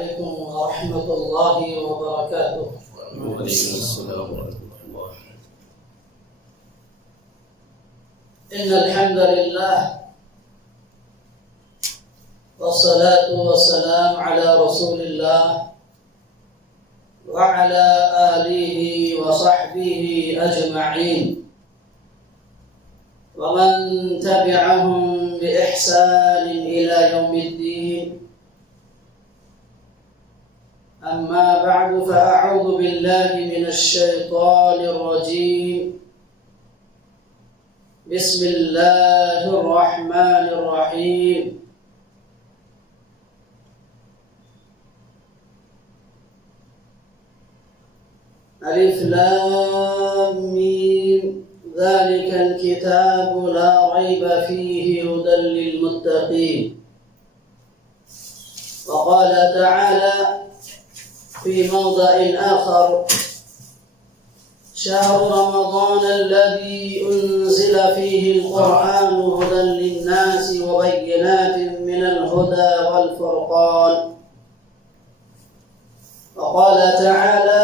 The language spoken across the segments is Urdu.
عليكم ورحمة الله وبركاته. وعليكم السلام ورحمة الله. إن الحمد لله والصلاة والسلام على رسول الله وعلى آله وصحبه أجمعين ومن تبعهم بإحسان إلى يوم الدين. أما بعد فأعوذ بالله من الشيطان الرجيم. بسم الله الرحمن الرحيم. ألف لام ميم ذلك الكتاب لا ريب فيه هدى للمتقين. وقال تعالى في موضع آخر: شهر رمضان الذي أنزل فيه القرآن هدى للناس وبينات من الهدى والفرقان. وقال تعالى: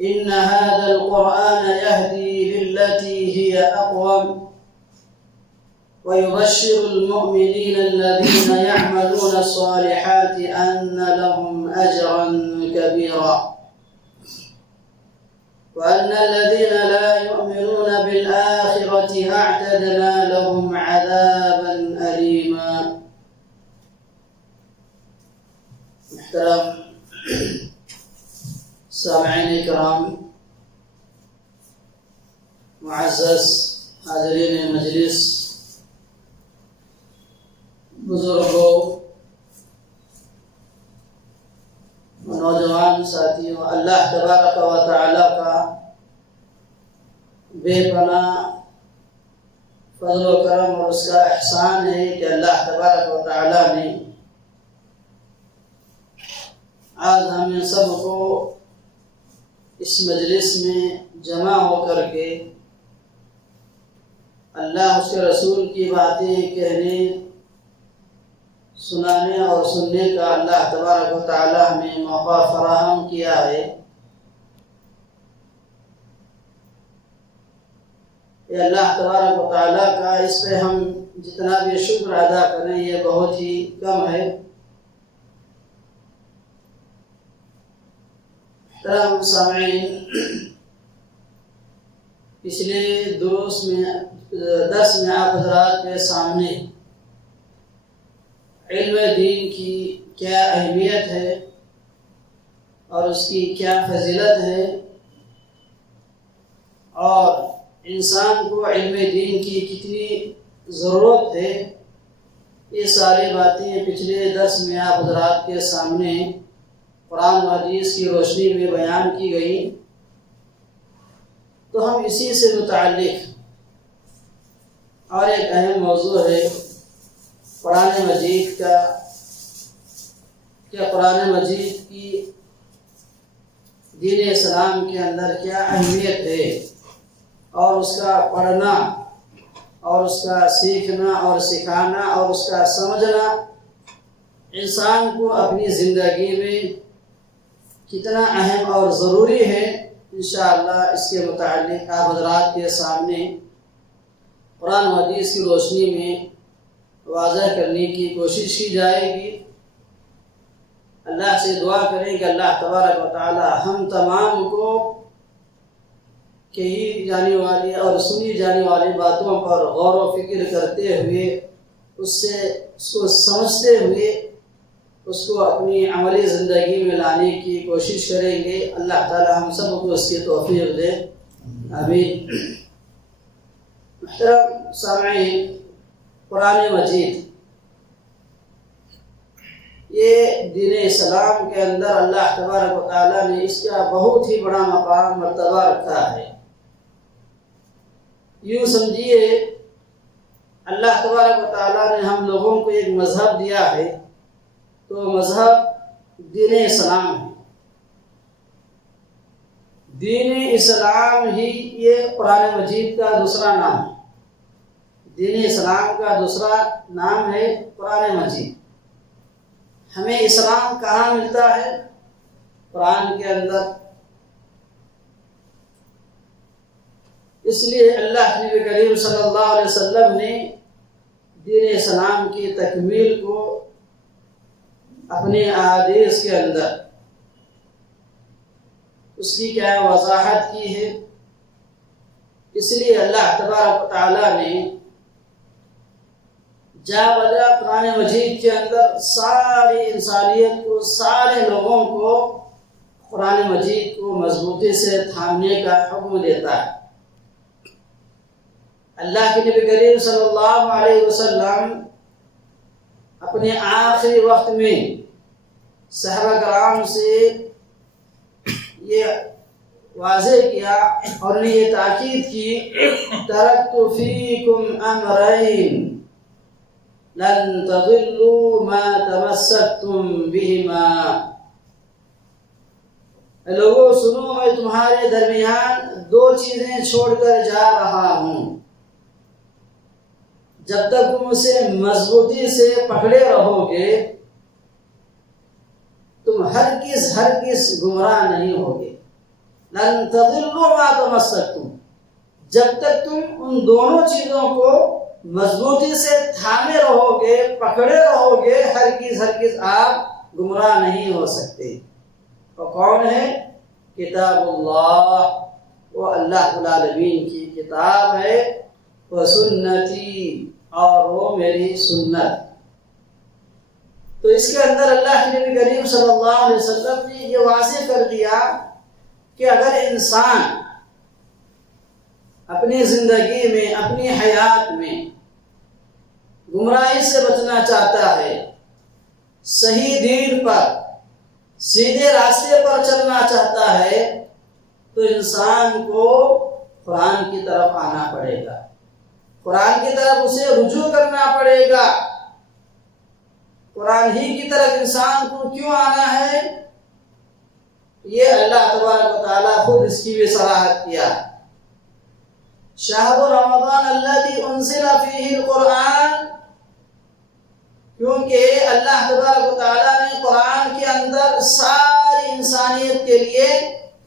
إن هذا القرآن يهدي للتي هي أقوم ويبشر المؤمنين الذين يعملون الصالحات أن لهم أجرا كبيرا وأن الذين لا يؤمنون بالآخرة أعتدنا لهم عذابا أليما. محترم سامعین کرام، معزز حاضرین مجلس، بزرگوں، نوجوان ساتھیوں، اللہ تبارک و تعالی کا بے پناہ فضل و کرم اور اس کا احسان ہے کہ اللہ تبارک و تعالی نے آج ہم سب کو اس مجلس میں جمع ہو کر کے اللہ اس کے رسول کی باتیں کہنے، سنانے اور سننے کا اللہ تبارک و تعالی ہمیں موقع فراہم کیا ہے۔ یہ اللہ تبارک و تعالی کا، اس پہ ہم جتنا بھی شکر ادا کریں یہ بہت ہی کم ہے۔ محترم سامعین، پچھلے درس میں آپ حضرات کے سامنے علم دین کی کیا اہمیت ہے اور اس کی کیا فضیلت ہے، اور انسان کو علم دین کی کتنی ضرورت ہے، یہ ساری باتیں پچھلے درس میں آپ حضرات کے سامنے قرآن و حدیث کی روشنی میں بیان کی گئی۔ تو ہم اسی سے متعلق اور ایک اہم موضوع ہے قرآن مجید کا، کہ قرآن مجید کی دین اسلام کے اندر کیا اہمیت ہے، اور اس کا پڑھنا اور اس کا سیکھنا اور سکھانا اور اس کا سمجھنا انسان کو اپنی زندگی میں کتنا اہم اور ضروری ہے۔ انشاءاللہ اس کے متعلق آپ حضرات کے سامنے قرآن و حدیث کی روشنی میں واضح کرنے کی کوشش کی جائے گی۔ اللہ سے دعا کریں کہ اللہ تبارک و تعالی ہم تمام کو کہی جانے والی اور سنی جانے والی باتوں پر غور و فکر کرتے ہوئے، اس کو سمجھتے ہوئے اس کو اپنی عملی زندگی میں لانے کی کوشش کریں گے۔ اللہ تعالی ہم سب کو اس کی توفیق دے، آمین۔ محترم سامعین، قرآن مجید یہ دین اسلام کے اندر اللہ تبارک و تعالی نے اس کا بہت ہی بڑا مقام مرتبہ رکھا ہے۔ یوں سمجھیے اللہ تبارک و تعالی نے ہم لوگوں کو ایک مذہب دیا ہے، تو مذہب دین اسلام ہے۔ دین اسلام ہی یہ قرآن مجید کا دوسرا نام ہے۔ دین اسلام کا دوسرا نام ہے قرآن مجید۔ ہمیں اسلام کہاں ملتا ہے؟ قرآن کے اندر۔ اس لیے اللہ نبی کریم صلی اللہ علیہ وسلم نے دین اسلام کی تکمیل کو اپنے احادیث کے اندر اس کی کیا وضاحت کی ہے۔ اس لیے اللہ تبارک و تعالیٰ نے جا بجا قرآن مجید کے اندر ساری انسانیت کو، سارے لوگوں کو قرآن مجید کو مضبوطی سے تھامنے کا حکم دیتا ہے۔ اللہ کے نبی کریم صلی اللہ علیہ وسلم اپنے آخری وقت میں صحابہ کرام سے یہ واضح کیا اور نے یہ تاکید کی، ترکت فیکم امرین لن تضلوا ما تمسکتم بہما۔ لوگوں سنو، میں تمہارے درمیان دو چیزیں چھوڑ کر جا رہا ہوں، جب تک تم اسے مضبوطی سے پکڑے رہو گے تم ہرگز گمراہ نہیں ہوگے۔ لن تضلوا ما تمسکتم، جب تک تم ان دونوں چیزوں کو مضبوطی سے تھامے رہو گے، پکڑے رہو گے، ہرگز آپ گمراہ نہیں ہو سکتے۔ اور کون ہے؟ کتاب اللہ، وہ اللہ العالمین کی کتاب ہے، وہ سنتی، اور وہ میری سنت۔ تو اس کے اندر اللہ کے نبی کریم صلی اللہ علیہ وسلم نے یہ واضح کر دیا کہ اگر انسان اپنی زندگی میں، اپنی حیات میں گمراہی سے بچنا چاہتا ہے، صحیح دین پر، سیدھے راستے پر چلنا چاہتا ہے، تو انسان کو قرآن کی طرف آنا پڑے گا، قرآن کی طرف اسے رجوع کرنا پڑے گا۔ قرآن ہی کی طرف انسان کو کیوں آنا ہے؟ یہ اللہ تبارک و تعالیٰ خود اس کی بھی صراحت کیا۔ شہر رمضان الذی انزل فیہ القرآن، کیونکہ اللہ تبارک و تعالیٰ نے قرآن کے اندر ساری انسانیت کے لیے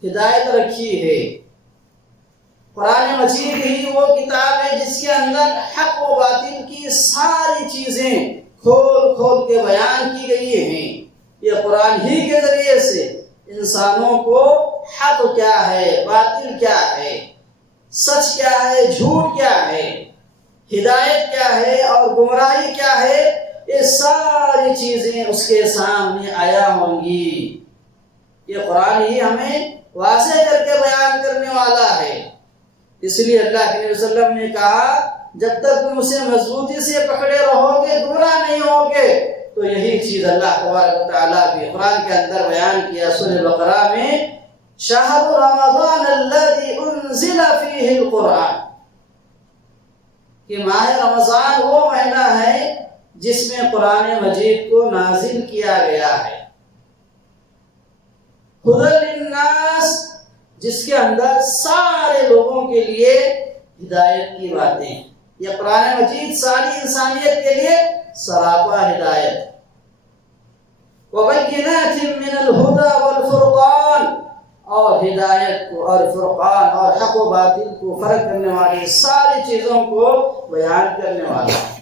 ہدایت رکھی ہے۔ قرآن مجید ہی وہ کتاب ہے جس کے اندر حق و باطل کی ساری چیزیں کھول کھول کے بیان کی گئی ہیں۔ یہ قرآن ہی کے ذریعے سے انسانوں کو حق کیا ہے، باطل کیا ہے، سچ کیا ہے، جھوٹ کیا ہے، ہدایت کیا ہے اور گمراہی کیا ہے، یہ ساری چیزیں اس کے سامنے آیا ہوں گی۔ یہ قرآن ہی ہمیں واضح کر کے بیان کرنے والا ہے۔ اس لیے اللہ کے نبی صلی اللہ علیہ وسلم نے کہا جب تک تم اسے مضبوطی سے پکڑے رہو گے، گمراہ نہیں ہوگے۔ تو یہی چیز اللہ تبارک و تعالیٰ بھی قرآن کے اندر بیان کیا سورہ بقرہ میں، شہر رمضان الذی انزل فیہ القرآن، کہ ماہ رمضان وہ مہینہ ہے جس میں قرآن مجید کو نازل کیا گیا ہے، ہدی للناس، جس کے اندر سارے لوگوں کے لیے ہدایت کی باتیں۔ یہ قرآن مجید ساری انسانیت کے لیے سراپا ہدایت۔ وَبَيِّنَاتٍ مِّنَ الْهُدَى وَالْفُرْقَانِ، اور ہدایت کو اور فرقان اور حق و باطل کو فرق کرنے والی ساری چیزوں کو بیان کرنے والا ہے۔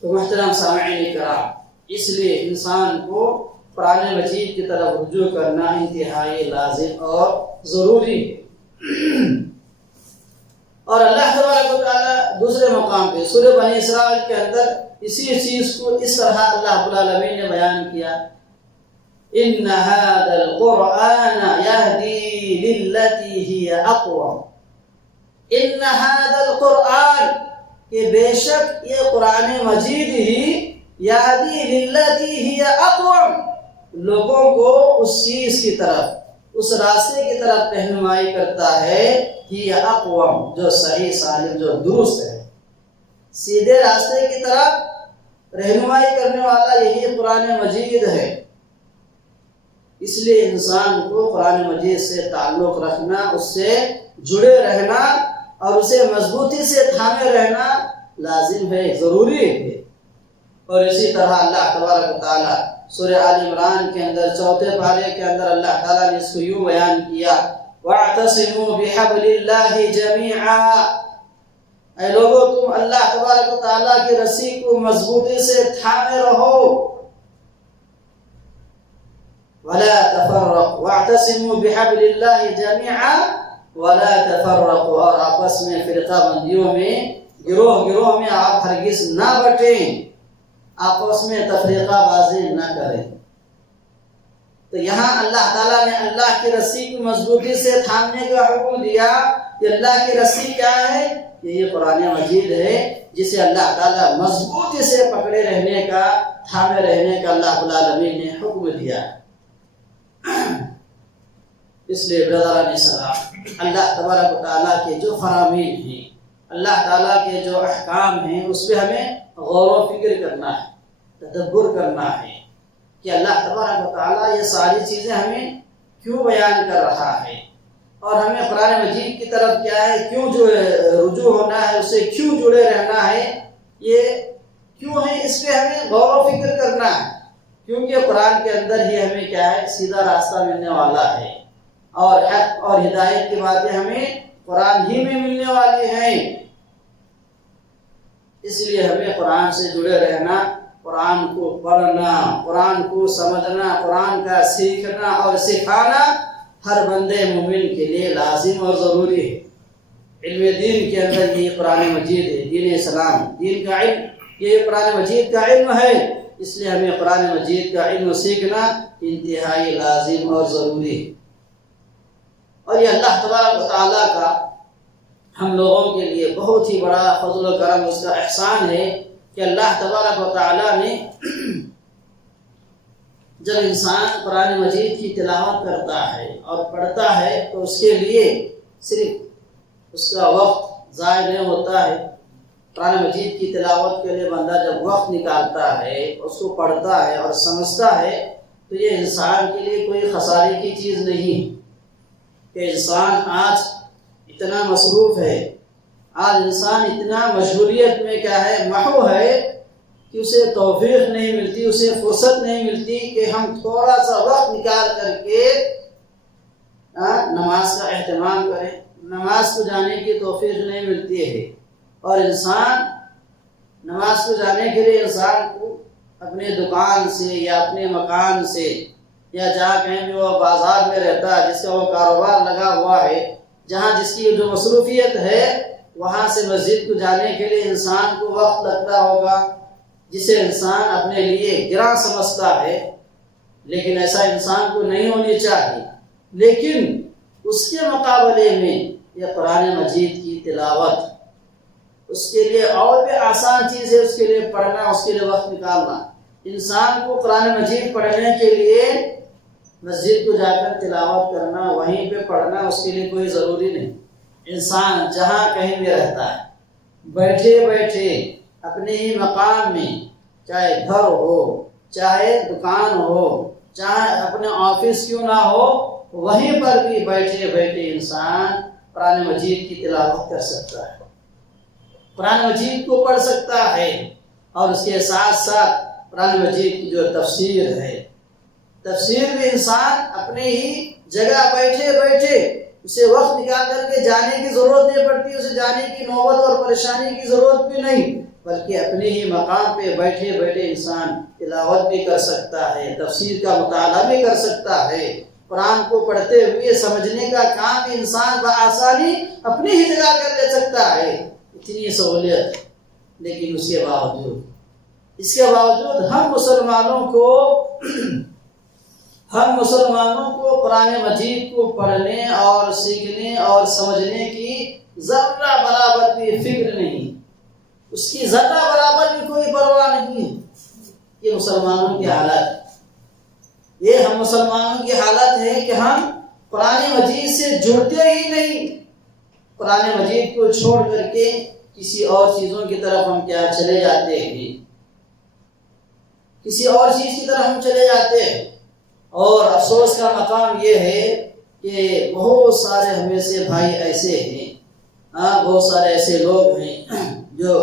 تو محترم سامعین کرام، اس لیے انسان کو قرآن مجید کی طرف رجوع کرنا انتہائی لازم اور ضروری ہے۔ اور اللہ تبارک و تعالیٰ دوسرے مقام پہ سورہ بنی اسرائیل کے اندر اسی چیز کو اس طرح اللہ رب العالمین نے بیان کیا، ان هذا القرآن يهدي للتي هي اقوم، ان هذا القرآن، کہ بے شک یہ قرآن مجید ہی یہدی للتی ہی اقوم، لوگوں کو اس چیز کی طرف، اس راستے کی طرف رہنمائی کرتا ہے، ہی اقوم، جو صحیح سالم، جو درست ہے، سیدھے راستے کی طرف رہنمائی کرنے والا یہی قرآن مجید ہے۔ اس لیے انسان کو قرآن مجید سے تعلق رکھنا، اس سے جڑے رہنا اور اسے مضبوطی سے تھامے رہنا لازم ہے، ضروری ہے۔ اور اسی طرح اللہ تبارک و تعالیٰ سورہ آل عمران کے اندر 4 پارے کے اندر اللہ تعالیٰ نے اس کو یوں بیان کیا وَاعْتَصِمُوا بِحَبْلِ اللَّهِ جَمِيعًا، اے لوگو تم اللہ تبارک و تعالیٰ کی رسی کو مضبوطی سے تھامے رہو، وَلَا تَفَرَّقُوا وَاعْتَصِمُوا بِحَبْلِ اللَّهِ جَمِيعًا وَلَا تَفَرَّقُوا، اور آپس میں فرقہ بندیوں میں گروہ میں آپ ہرگز نہ بٹیں، آپس میں تفریقہ بازی نہ کریں۔ تو یہاں اللہ تعالیٰ نے اللہ کی رسی کو مضبوطی سے تھامنے کا حکم دیا کہ اللہ کی رسی کیا ہے؟ کہ یہ قرآن مجید ہے جسے اللہ تعالیٰ مضبوطی سے پکڑے رہنے کا، تھامے رہنے کا اللہ رب العالمین نے حکم دیا۔ اس لیے برادران اسلام، اللہ تبارک و تعالیٰ کے جو فرامین ہیں، اللہ تعالیٰ کے جو احکام ہیں، اس پہ ہمیں غور و فکر کرنا ہے، تدبر کرنا ہے کہ اللہ تبارک و تعالیٰ یہ ساری چیزیں ہمیں کیوں بیان کر رہا ہے، اور ہمیں قرآن مجید کی طرف کیا ہے، کیوں جو رجوع ہونا ہے، اسے کیوں جڑے رہنا ہے، یہ کیوں ہے، اس پہ ہمیں غور و فکر کرنا ہے، کیونکہ قرآن کے اندر ہی ہمیں کیا ہے، سیدھا راستہ ملنے والا ہے، اور حق اور ہدایت کی باتیں ہمیں قرآن ہی میں ملنے والی ہیں۔ اس لیے ہمیں قرآن سے جڑے رہنا، قرآن کو پڑھنا، قرآن کو سمجھنا، قرآن کا سیکھنا اور سکھانا ہر بندے مومن کے لیے لازم اور ضروری ہے۔ علم دین کے اندر یہ قرآن مجید ہے، دین اسلام، دین کا علم، یہ قرآن مجید کا علم ہے، اس لیے ہمیں قرآن مجید کا علم سیکھنا انتہائی لازم اور ضروری ہے۔ اور یہ اللہ تبارک و تعالیٰ کا ہم لوگوں کے لیے بہت ہی بڑا فضل و کرم، اس کا احسان ہے کہ اللہ تبارک و تعالیٰ نے جب انسان قرآن مجید کی تلاوت کرتا ہے اور پڑھتا ہے تو اس کے لیے صرف اس کا وقت ضائع نہیں ہوتا ہے۔ قرآن مجید کی تلاوت کے لیے بندہ جب وقت نکالتا ہے، اس کو پڑھتا ہے اور سمجھتا ہے، تو یہ انسان کے لیے کوئی خسارے کی چیز نہیں کہ انسان آج اتنا مصروف ہے، آج انسان اتنا مشغولیت میں کیا ہے، محو ہے، کہ اسے توفیق نہیں ملتی، اسے فرصت نہیں ملتی کہ ہم تھوڑا سا وقت نکال کر کے نماز کا اہتمام کریں، نماز کو جانے کی توفیق نہیں ملتی ہے۔ اور انسان نماز کو جانے کے لیے انسان کو اپنے دکان سے یا اپنے مکان سے یا جہاں کہیں بھی وہ بازار میں رہتا ہے، جس کا وہ کاروبار لگا ہوا ہے، جہاں جس کی جو مصروفیت ہے، وہاں سے مسجد کو جانے کے لیے انسان کو وقت لگتا ہوگا، جسے انسان اپنے لیے گراں سمجھتا ہے، لیکن ایسا انسان کو نہیں ہونی چاہیے۔ لیکن اس کے مقابلے میں یہ قرآن مجید کی تلاوت اس کے لیے اور بھی آسان چیز ہے، اس کے لیے پڑھنا، اس کے لیے وقت نکالنا۔ انسان کو قرآن مجید پڑھنے کے لیے مسجد کو جا کر تلاوت کرنا، وہیں پہ پڑھنا، اس کے لیے کوئی ضروری نہیں۔ انسان جہاں کہیں بھی رہتا ہے، بیٹھے بیٹھے اپنے ہی مقام میں، چاہے گھر ہو، چاہے دکان ہو، چاہے اپنے آفس کیوں نہ ہو، وہیں پر بھی بیٹھے بیٹھے انسان قرآن مجید کی تلاوت کر سکتا ہے، قرآن مجید کو پڑھ سکتا ہے، اور اس کے ساتھ ساتھ قرآن مجید کی جو تفسیر ہے، تفسیر بھی انسان اپنے ہی جگہ بیٹھے بیٹھے، اسے وقت نکال کر کے جانے کی ضرورت نہیں پڑتی، اسے جانے کی نوبت اور پریشانی کی ضرورت بھی نہیں، بلکہ اپنے ہی مقام پہ بیٹھے بیٹھے انسان تلاوت بھی کر سکتا ہے، تفسیر کا مطالعہ بھی کر سکتا ہے، قرآن کو پڑھتے ہوئے سمجھنے کا کام بھی انسان بآسانی اپنی ہی جگہ کر لے سکتا ہے۔ اتنی سہولیت، لیکن اس کے باوجود ہم مسلمانوں کو قرآن مجید کو پڑھنے اور سیکھنے اور سمجھنے کی ذرہ برابر بھی فکر نہیں، اس کی ذرہ برابر بھی کوئی پرواہ نہیں۔ یہ مسلمانوں کی حالت، یہ ہم مسلمانوں کی حالت ہے کہ ہم قرآن مجید سے جڑتے ہی نہیں، قرآن مجید کو چھوڑ کر کے کسی اور چیزوں کی طرف ہم کیا چلے جاتے ہیں، کسی اور چیز کی طرف ہم چلے جاتے ہیں۔ اور افسوس کا مقام یہ ہے کہ بہت سارے ہمیں سے بھائی ایسے ہیں، بہت سارے ایسے لوگ ہیں جو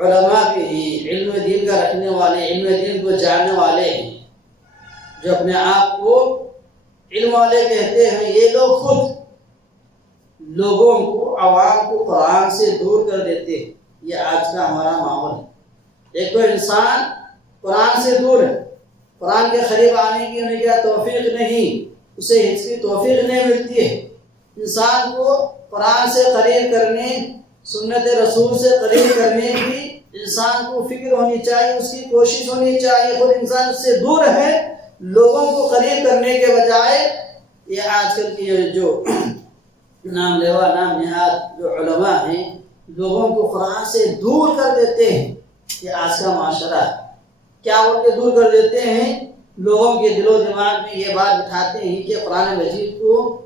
علماء بھی ہیں، علم دین کا رکھنے والے، علم دین کو جاننے والے ہیں، جو اپنے آپ کو علم والے کہتے ہیں، یہ لوگ خود لوگوں کو، عوام کو قرآن سے دور کر دیتے ہیں۔ یہ آج کا ہمارا ماحول ہے۔ ایک تو انسان قرآن سے دور ہے، قرآن کے قریب آنے کی انہیں کیا توفیق نہیں، اسے اس کی توفیق نہیں ملتی ہے۔ انسان کو قرآن سے قریب کرنے، سنت رسول سے قریب کرنے کی انسان کو فکر ہونی چاہیے، اس کی کوشش ہونی چاہیے۔ خود انسان اس سے دور ہے، لوگوں کو قریب کرنے کے بجائے یہ آج کل کی جو نام لیوا نام نہاد جو علماء ہیں، لوگوں کو قرآن سے دور کر دیتے ہیں۔ یہ آج کا معاشرہ ہے۔ کیا بول کے دور کر دیتے ہیں؟ لوگوں کے دل و دماغ میں یہ بات بٹھاتے ہیں کہ قرآن مجید کو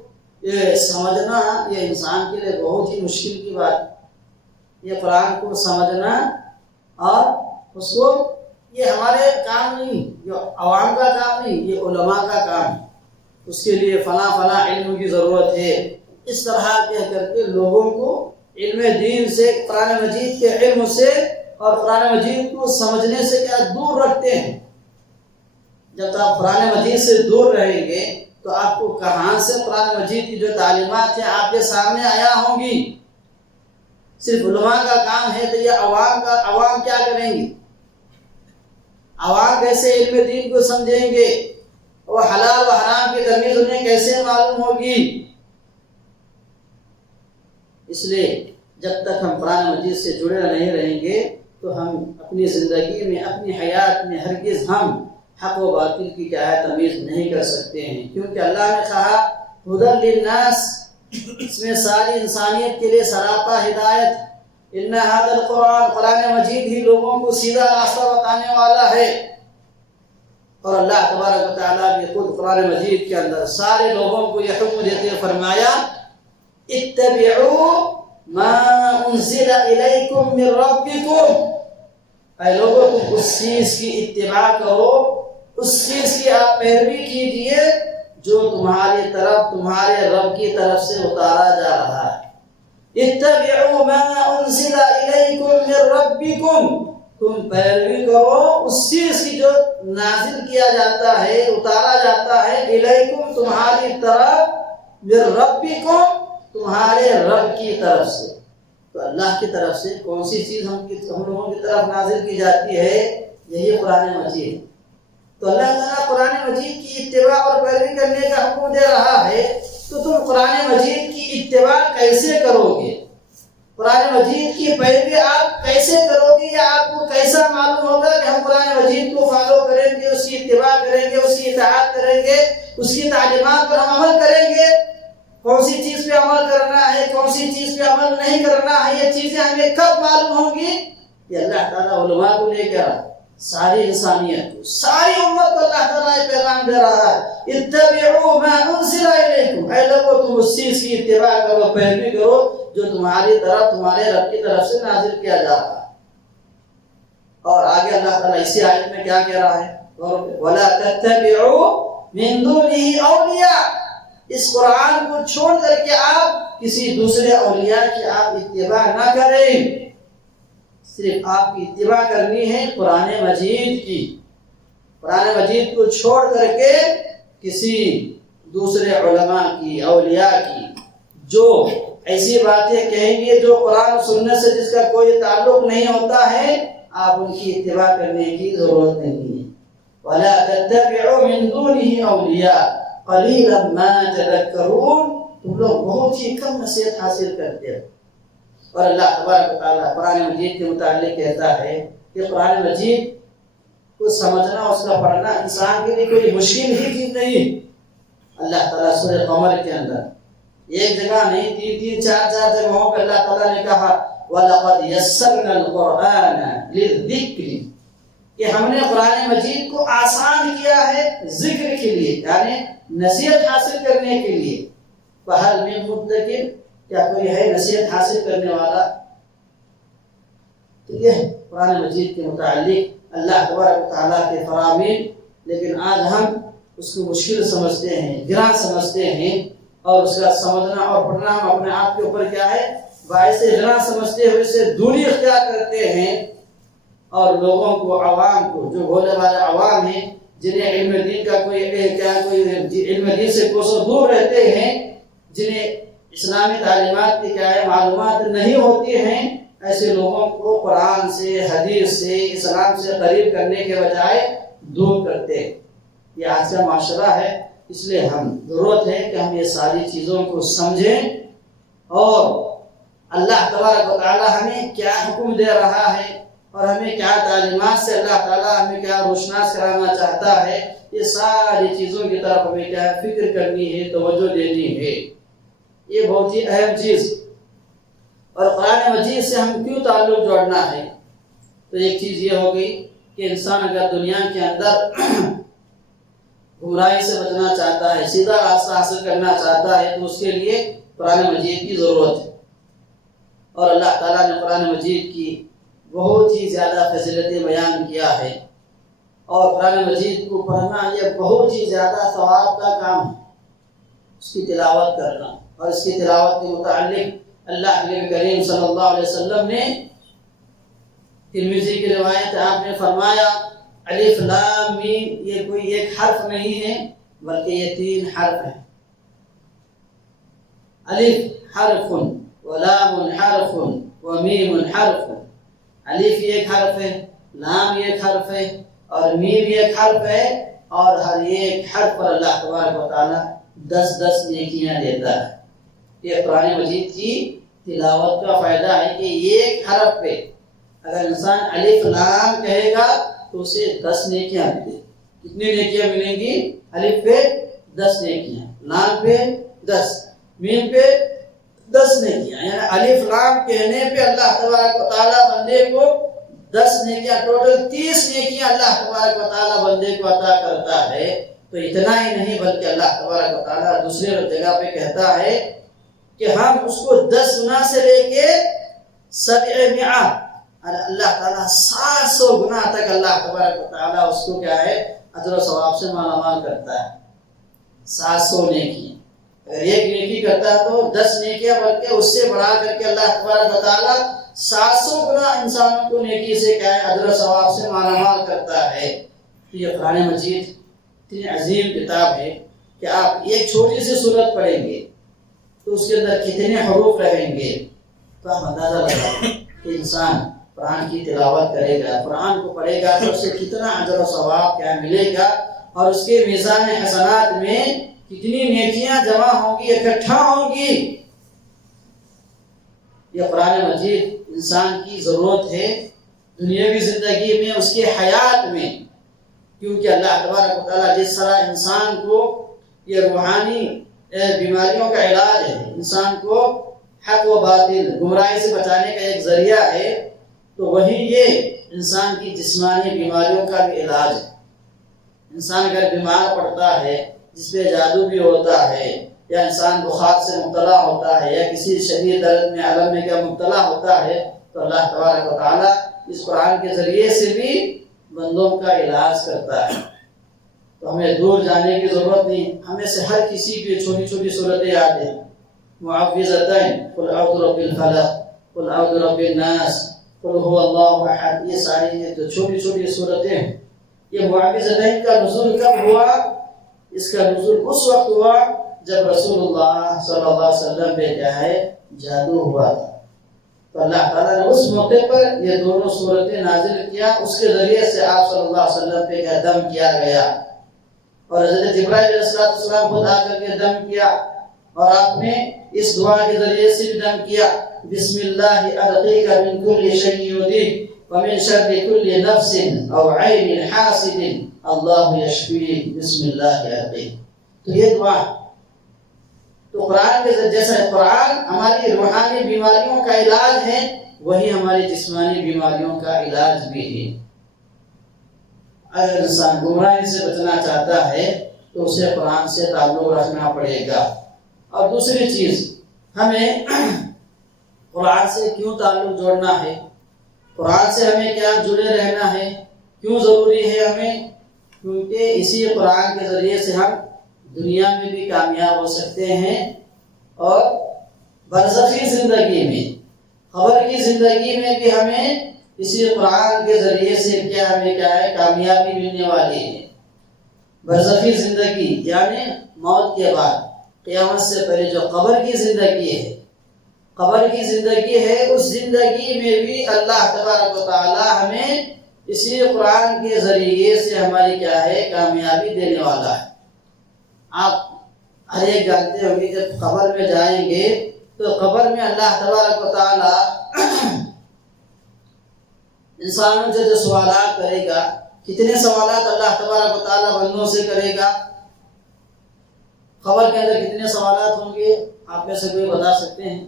سمجھنا یہ انسان کے لیے بہت ہی مشکل کی بات ہے۔ یہ قرآن کو سمجھنا اور اس کو، یہ ہمارے کام نہیں، یہ عوام کا کام نہیں، یہ علماء کا کام ہے۔ اس کے لیے فلاں علم کی ضرورت ہے۔ اس طرح کہہ کر کے لوگوں کو علم دین سے، قرآن مجید کے علم سے اور قرآن مجید کو سمجھنے سے کیا دور رکھتے ہیں۔ جب تک آپ قرآن مجید سے دور رہیں گے تو آپ کو کہاں سے قرآن مجید کی جو تعلیمات ہیں آپ کے سامنے آیا ہوں گی۔ صرف علماء کا کام ہے تو یہ عوام کیا کریں گے؟ عوام کیسے علم دین کو سمجھیں گے؟ اور حلال و حرام کی تمیز انہیں کیسے معلوم ہوگی؟ اس لیے جب تک ہم قرآن مجید سے جڑے نہیں رہیں گے تو ہم اپنی زندگی میں، اپنی حیات میں ہرگز ہم حق و باطل کی کیا ہے تمیز نہیں کر سکتے ہیں۔ کیونکہ اللہ نے کہا ہدی للناس، اس میں ساری انسانیت کے لیے سراپا ہدایت۔ ان ھذا القرآن، قرآن مجید ہی لوگوں کو سیدھا راستہ بتانے والا ہے۔ اور اللہ تبارک و تعالیٰ بھی خود قرآن مجید کے اندر سارے لوگوں کو یہ حکم دیتے فرمایا اتبعوا ما انزل الیکم من ربکم، اے لوگوں تم اس چیز کی اتباع کرو، اس چیز کی آپ پیروی کیجئے جو تمہاری طرف، تمہارے رب کی طرف سے اتارا جا رہا ہے۔ اتبعوا ما انزل الیکم من ربکم، تم پیروی کرو اس چیز کی جو نازل کیا جاتا ہے، اتارا جاتا ہے، الیکم تمہاری طرف، من ربکم تمہارے رب کی طرف سے۔ تو اللہ کی طرف سے کون سی چیز ہم لوگوں کی طرف نازل کی جاتی ہے؟ یہی قرآن مجید۔ تو اللہ تعالیٰ قرآن مجید کی اتباع اور پیروی کرنے کا حکم دے رہا ہے، تو تم قرآن مجید کی اتباع کیسے کرو گے؟ قرآن مجید کی پیروی آپ کیسے کرو گے؟ یا آپ کو کیسا معلوم ہوگا کہ ہم قرآن مجید کو فالو کریں گے، اس کی اتباع کریں گے، اس کی اطاعت کریں گے، اس کی تعلیمات پر ہم عمل کریں گے؟ کون سی چیز پہ عمل کرنا ہے، کون سی چیز پہ عمل نہیں کرنا ہے، یہ چیزیں ہمیں کب معلوم ہوں گی؟ کہ اللہ تعالیٰ علماء کو لے کر ساری انسانیت کو، ساری امت کو اللہ تعالیٰ یہ پیغام دے رہا ہے اتبعوا ما انزل الیکم، اے لوگوں تم اس چیز کی اتباع کرو، پیروی کرو جو تمہاری طرف، تمہارے رب کی طرف سے نازل کیا جا رہا ہے۔ اور آگے اللہ تعالیٰ اسی آیت میں کیا کہہ رہا ہے؟ وَلَا تَتَّبِعُوا مِن دُونِهِ أَوْلِيَاءَ، اس قرآن کو چھوڑ کر کے آپ کسی دوسرے اولیاء کی آپ اتباع نہ کریں، صرف آپ کی اتباع کرنی ہے قرآن مجید کی۔ قرآن مجید کو چھوڑ کر کے کسی دوسرے علماء کی، اولیاء کی، جو ایسی باتیں کہیں گے جو قرآن و سنت سے جس کا کوئی تعلق نہیں ہوتا ہے، آپ ان کی اتباع کرنے کی ضرورت نہیں ہے۔ وَلَا تَتَّبِعُوا مِن دُونِهِ أَوْلِيَاءَ قَلِيلًا مَا تَذَكَّرُونَ، تم لوگ بہت ہی کم نصیحت حاصل کرتے ہو۔ اور اللہ تبارک و تعالیٰ قرآن مجید کے متعلق کہتا ہے کہ قرآن مجید کو سمجھنا، اس کا پڑھنا انسان کے لیے کوئی مشکل ہی چیز نہیں۔ اللہ تعالیٰ سورہ قمر کے اندر ایک جگہ نہیں، تین چار جگہوں پہ اللہ تعالیٰ نے کہا وَلَقَدْ يَسَّرْنَا الْقُرْآنَ لِلذِّكْرِ، کہ ہم نے قرآن مجید کو آسان کیا ہے ذکر کے لیے، یعنی نصیحت حاصل کرنے کے لیے۔ فَهَلْ مِن مُدَّكِرٍ، کیا کوئی ہے نصیحت حاصل کرنے والا؟ تو یہ قرآن مجید کے متعلق اللہ تبارک و تعالیٰ کے فرامین، لیکن آج ہم اس کو مشکل سمجھتے ہیں، گراں سمجھتے ہیں، اور اس کا سمجھنا اور پڑھنا ہم اپنے آپ کے اوپر کیا ہے باعث گراں سمجھتے ہوئے اسے دوری اختیار کرتے ہیں۔ اور لوگوں کو، عوام کو، جو بھولے والے عوام ہیں جنہیں علم دین کا کوئی علم دین سے کوسوں دور رہتے ہیں، جنہیں اسلامی تعلیمات کی کیا ہے معلومات نہیں ہوتی ہیں، ایسے لوگوں کو قرآن سے، حدیث سے، اسلام سے قریب کرنے کے بجائے دور کرتے ہیں۔ یہ آج کا معاشرہ ہے، اس لیے ضرورت ہے کہ ہم یہ ساری چیزوں کو سمجھیں اور اللہ تبارک و تعالی ہمیں کیا حکم دے رہا ہے اور ہمیں کیا تعلیمات سے اللہ تعالیٰ ہمیں کیا روشناس کرانا چاہتا ہے، یہ ساری چیزوں کی طرف ہمیں کیا فکر کرنی ہے، توجہ دینی ہے۔ یہ بہت ہی اہم چیز۔ اور قرآن مجید سے ہم کیوں تعلق جوڑنا ہے؟ تو ایک چیز یہ ہو گئی کہ انسان اگر دنیا کے اندر گمراہی سے بچنا چاہتا ہے، سیدھا راستہ حاصل کرنا چاہتا ہے، تو اس کے لیے قرآن مجید کی ضرورت ہے۔ اور اللہ تعالیٰ نے قرآن مجید کی بہت ہی زیادہ فضیلتیں بیان کیا ہے، اور قرآن مجید کو پڑھنا یہ بہت ہی زیادہ ثواب کا کام ہے، اس کی تلاوت کرنا۔ اور اس کی تلاوت کے متعلق اللہ کے نبی کریم صلی اللہ علیہ وسلم نے ترمذی کی روایت آپ نے فرمایا الف لام میم، یہ کوئی ایک حرف نہیں ہے بلکہ یہ 3 حرف ہیں۔ الف حرف ولام حرف ومیم حرف۔ الف ایک حرف ہے، لام ایک حرف ہے اور میم ایک حرف ہے، اور ہر ایک حرف پر اللہ تبارک و تعالی 10 نیکیاں دیتا ہے۔ یہ قرآن مجید کی تلاوت کا فائدہ ہے کہ ایک حرف پہ اگر انسان الف لام کہے گا تو اسے 10 نیکیاں ملیں گی۔ کتنی نیکیاں ملیں گی؟ الف پہ 10 نیکیاں، لام پہ 10، میم پہ 10 نیکیاں۔ یعنی الف لام کہنے پہ اللہ تبارک و تعالیٰ بندے کو 10 نیکیاں، ٹوٹل 30 نیکیاں اللہ تبارک و تعالیٰ بندے کو عطا کرتا ہے۔ تو اتنا ہی نہیں بلکہ اللہ تبارک و تعالیٰ دوسرے جگہ پہ کہتا ہے کہ ہم اس کو 10 گنا سے لے کے 700، اللہ تعالیٰ 700 گنا تک اللہ تبارک و تعالیٰ اس کو کیا ہے اجر و ثواب سے مالا مال کرتا ہے۔ 700 نیکی، اگر ایک نیکی کرتا ہے تو 10 نیکیاں، بلکہ اس سے بڑھا کر کے اللہ تبارک و تعالیٰ 700 گنا انسانوں کو نیکی سے کیا ہے اجر و ثواب سے مالا مال کرتا ہے۔ تو یہ قرآن مجید اتنی عظیم کتاب ہے کہ آپ ایک چھوٹی سی سورت پڑھیں گے تو اس کے اندر کتنے حروف رہیں گے، تو آپ اندازہ لگائیں کہ انسان قرآن کی تلاوت کرے گا، قرآن کو پڑھے گا تو اس سے کتنا اجر و ثواب کیا ملے گا، اور اس کے میزان حسنات میں کتنی نیکیاں جمع ہوں گی، اکٹھا ہوں گی۔ یہ قرآن مجید انسان کی ضرورت ہے دنیاوی زندگی میں، اس کے حیات میں، کیونکہ اللہ تبارک و تعالیٰ جس طرح انسان کو یہ روحانی بیماریوں کا علاج ہے، انسان کو حق و باطل گمراہی سے بچانے کا ایک ذریعہ ہے، تو وہی یہ انسان کی جسمانی بیماریوں کا بھی علاج ہے۔ انسان اگر بیمار پڑتا ہے، جس پہ جادو بھی ہوتا ہے، یا انسان بخار سے مبتلا ہوتا ہے، یا کسی شدید درد میں علم میں کیا مبتلا ہوتا ہے، تو اللہ تبارک و تعالیٰ اس قرآن کے ذریعے سے بھی بندوں کا علاج کرتا ہے۔ تو ہمیں دور جانے کی ضرورت نہیں، ہمیں سے ہر کسی کی چھوٹی چھوٹی صورتیں یاد ہیں۔ معوذتین، قل اعوذ برب الفلق، قل اعوذ برب الناس، قل هو اللہ احد، یہ ساری جو چھوٹی چھوٹی صورتیں ہیں۔ یہ معوذتین کا نزول کب ہوا؟ اس کا نزول اس وقت ہوا جب رسول اللہ صلی اللہ علیہ وسلم پہ کیا ہے جادو ہوا تھا، تو اللہ تعالیٰ نے اس موقع پر یہ دونوں صورتیں نازل کیا، اس کے ذریعے سے آپ صلی اللہ علیہ وسلم پہ کیا دم کیا گیا، اور حضرت جبرائیل علیہ السلام خود آ کر کے دم کیا، اور آپ نے اس دعا کے ذریعے سے بھی دم کیا، بسم اللہ ارقیک من کل شیء یؤذیک ومن شر کل نفس او عین حاسد اللہ یشفیک بسم اللہ ارقیک۔ تو یہ دعا، تو قرآن کے جیسا قرآن ہماری روحانی بیماریوں کا علاج ہے، وہی ہماری جسمانی بیماریوں کا علاج بھی ہے۔ اگر انسان گمراہی سے بچنا چاہتا ہے تو اسے قرآن سے تعلق رکھنا پڑے گا۔ اور دوسری چیز، ہمیں قرآن سے کیوں تعلق جوڑنا ہے، قرآن سے ہمیں کیا جڑے رہنا ہے، کیوں ضروری ہے ہمیں؟ کیونکہ اسی قرآن کے ذریعے سے ہم دنیا میں بھی کامیاب ہو سکتے ہیں، اور برزخی زندگی میں، قبر کی زندگی میں بھی ہمیں اسی قرآن کے ذریعے سے کیا ہمیں کیا ہے کامیابی ملنے والی ہے. برزخی زندگی یعنی موت کے بعد قیامت سے پہلے جو قبر کی زندگی ہے، قبر کی زندگی ہے، اس زندگی میں بھی اللہ تبارک و تعالی ہمیں اسی قرآن کے ذریعے سے ہماری کیا ہے کامیابی دینے والا ہے. آپ ہر ایک جانتے ہوں گے جب قبر میں جائیں گے تو قبر میں اللہ تبارک و تعالی انسانوں سے جو سوالات کرے گا، کتنے سوالات اللہ تبارک و تعالی بندوں سے کرے گا؟ قبر کے اندر کتنے سوالات ہوں گے؟ آپ میں سے کوئی بتا سکتے ہیں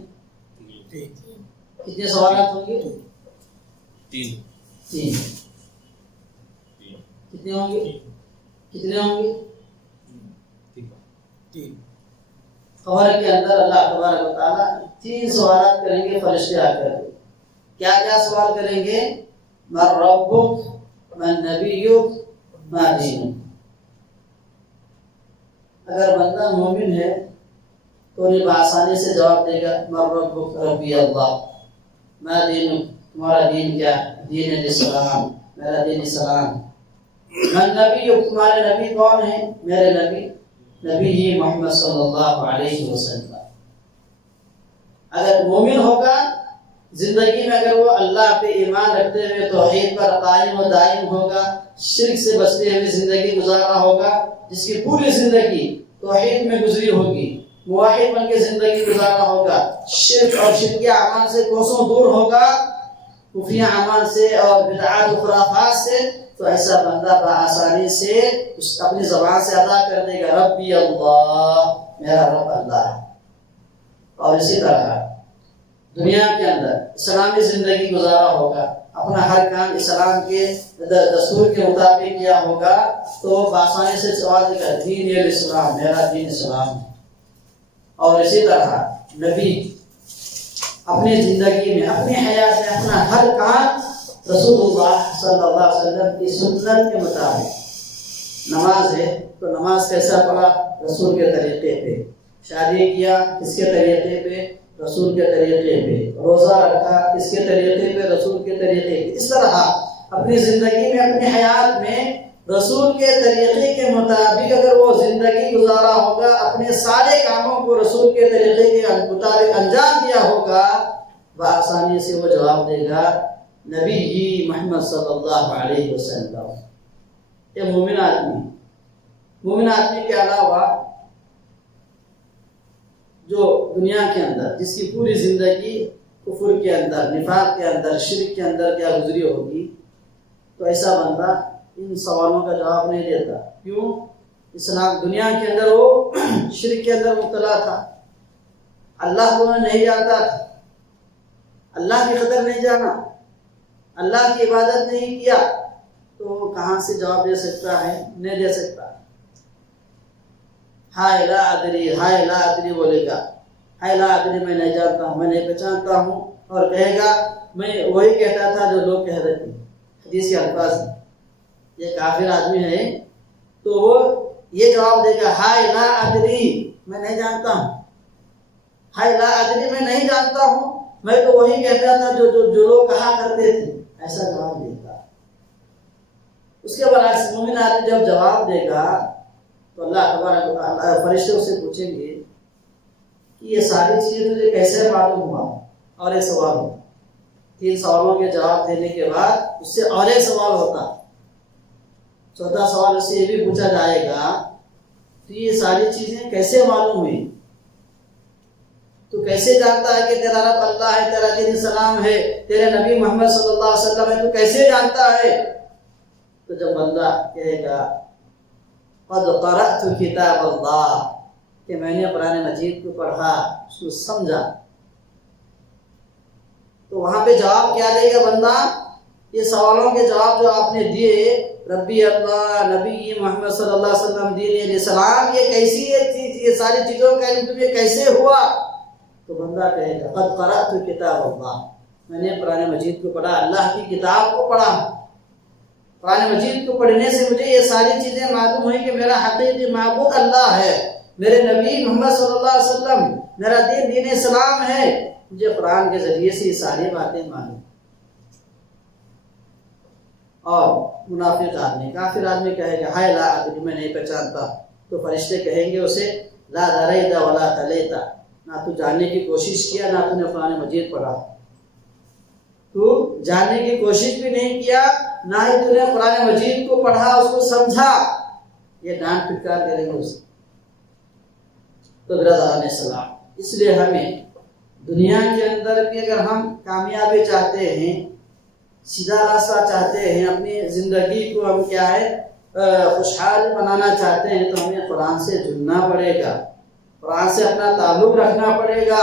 کتنے سوالات ہوں گے؟ تین. کتنے ہوں گے؟ قبر کے اندر اللہ تبارک و تعالی 3 سوالات کریں گے فرشتے آ کر. کیا کیا سوال کریں گے؟ من ربک، من نبیک، ما دینک. اگر بندہ مومن ہے تو یہ بآسانی سے جواب دے گا من ربک ربی اللہ، ما دینک تمہارا دین کیا؟ دین الاسلام، میرا دین اسلام. من نبیک تمہارے نبی کون ہیں؟ میرے نبی محمد صلی اللہ علیہ وسلم. اگر مومن ہوگا زندگی میں، اگر وہ اللہ پہ ایمان رکھتے ہوئے توحید پر قائم و دائم ہوگا، شرک سے بچتے ہوئے زندگی گزارا ہوگا، جس کی پوری زندگی توحید میں گزری ہوگی، موحد بن کے زندگی گزارا ہوگا، شرک اور شرکی اعمال سے کوسوں دور ہوگا، خفیہ اعمال سے اور بدعات و خرافات سے، تو ایسا بندہ بآسانی سے اپنی زبان سے ادا کر دے گا ربی اللہ، میرا رب اللہ ہے. اور اسی طرح دنیا کے اندر اسلامی زندگی گزارا ہوگا، اپنا ہر کام اسلام کے دستور کے مطابق کیا ہوگا، تو بآسانی سے سوال دے گا دین الاسلام، میرا دین اسلام ہے. اور اسی طرح نبی اپنی زندگی میں، اپنی حیات میں اپنا ہر کام رسول اللہ صلی اللہ علیہ وسلم کی سنت کے مطابق. نماز ہے تو نماز کیسا پڑھا؟ رسول کے طریقے پہ. شادی کیا کس کے طریقے پہ؟ رسول کے طریقے پہ. روزہ رکھا کس کے طریقے پہ؟ رسول کے طریقے پہ. اس طرح اپنی زندگی میں، اپنی حیات میں رسول کے طریقے کے مطابق اگر وہ زندگی گزارا ہوگا، اپنے سارے کاموں کو رسول کے طریقے کے مطابق انجام دیا ہوگا، بآسانی سے وہ جواب دے گا نبی محمد صلی اللہ علیہ وسلم. یہ مومن آدمی کے علاوہ جو دنیا کے اندر جس کی پوری زندگی کفر کے اندر، نفاق کے اندر، شرک کے اندر کیا گزری ہوگی، تو ایسا بندہ ان سوالوں کا جواب نہیں دیتا. کیوں؟ اسلام دنیا کے اندر وہ شرک کے اندر مبتلا تھا، اللہ کو نہیں جانتا تھا، اللہ کی قدر نہیں جانا، اللہ کی عبادت نہیں کیا، تو کہاں سے جواب دے سکتا ہے؟ نہیں دے سکتا. ہائے لا ادری بولے گا، ہائے لا ادری میں نہیں جانتا ہوں، میں نہیں پہچانتا ہوں، اور کہے گا میں وہی کہتا تھا جو لوگ کہہ رہے تھے. حدیث کے الفاظ میں یہ کافر آدمی ہے تو وہ یہ جواب دے گا ہائے لا ادری میں نہیں جانتا ہوں، ہائے لا ادری میں نہیں جانتا ہوں، میں تو وہی کہتا تھا جو لوگ کہا کرتے تھے. ایسا جواب دیتا. اس کے برعکس مومن آدمی جب جواب دے گا تو اللہ تبارک و تعالی فرشتوں سے پوچھیں گے کہ یہ ساری چیزیں تجھے کیسے معلوم ہوا؟ اور ایک سوال ہوتا. 3 سوالوں کے جواب دینے کے بعد اس سے اور ایک سوال ہوتا. چوتھا سوال اس سے یہ بھی پوچھا جائے گا تو یہ ساری چیزیں کیسے معلوم ہوئی؟ تو کیسے جانتا ہے کہ تیرا رب اللہ ہے، تیرا دین اسلام ہے، تیرے نبی محمد صلی اللہ علیہ وسلم ہے، تو کیسے جانتا ہے؟ تو جب بندہ کہے گا قد قرأت کتاب اللہ، کہ میں نے قرآن مجید کو پڑھا، اس کو سمجھا، تو وہاں پہ جواب کیا دے گا بندہ؟ یہ سوالوں کے جواب جو آپ نے دیے، ربی اللہ، نبی محمد صلی اللہ علیہ وسلم، دین اسلام، یہ کیسی ہے چیز، یہ ساری چیزوں کا علم تمہیں کیسے ہوا؟ تو بندہ کہے گا قد قرأت کتاب اللہ، میں نے قرآن مجید کو پڑھا، اللہ کی کتاب کو پڑھا. قرآن مجید کو پڑھنے سے مجھے یہ ساری چیزیں معلوم ہوئی کہ میرا حقیقی معبود اللہ ہے، میرے نبی محمد صلی اللہ علیہ وسلم، میرا دین اسلام ہے. مجھے قرآن کے ذریعے سے یہ ساری باتیں معلوم. اور منافق آدمی، کافر آدمی کہے گا ہائے لا ادری، میں نہیں پہچانتا، تو فرشتے کہیں گے اسے لا دریت ولا تلیت، نہ تو جاننے کی کوشش کیا نہ تو نے قرآن مجید پڑھا، تو جاننے کی کوشش بھی نہیں کیا نہ ہی تو نے قرآن مجید کو پڑھا، اس کو سمجھا، یہ ڈانٹ پھٹکار کریں گے اسے۔ تو برادر علیہ السلام، اس لیے ہمیں دنیا کے اندر بھی اگر ہم کامیابی چاہتے ہیں، سیدھا راستہ چاہتے ہیں، اپنی زندگی کو ہم کیا ہے خوشحال بنانا چاہتے ہیں، تو ہمیں قرآن سے جڑنا پڑے گا، قرآن سے اپنا تعلق رکھنا پڑے گا۔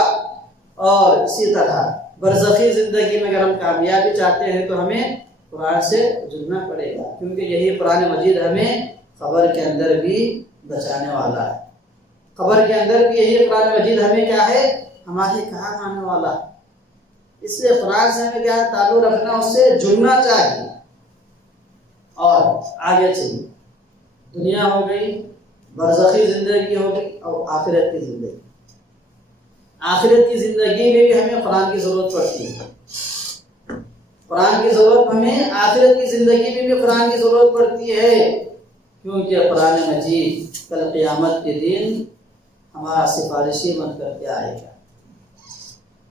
اور اسی طرح برزخی زندگی میں اگر ہم کامیابی چاہتے ہیں تو ہمیں قرآن سے جڑنا پڑے گا، کیونکہ یہی قرآن مجید ہمیں قبر کے اندر بھی بچانے والا ہے۔ قبر کے اندر بھی یہی قرآن مجید ہمیں کیا ہے ہمارے کام آنے والا ہے۔ اس لیے قرآن سے ہمیں کیا ہے تعلق رکھنا، اس سے جڑنا چاہیے اور آگے چلیے۔ دنیا ہو گئی، برزخی زندگی ہو گئی، اور آخرت کی زندگی۔ آخرت کی زندگی میں بھی ہمیں قرآن کی ضرورت پڑتی ہے، قرآن کی ضرورت ہمیں آخرت کی زندگی میں بھی قرآن کی ضرورت پڑتی ہے، کیونکہ قرآن مجید کل قیامت کے دن ہمارا سفارشی بن کر کے آئے گا۔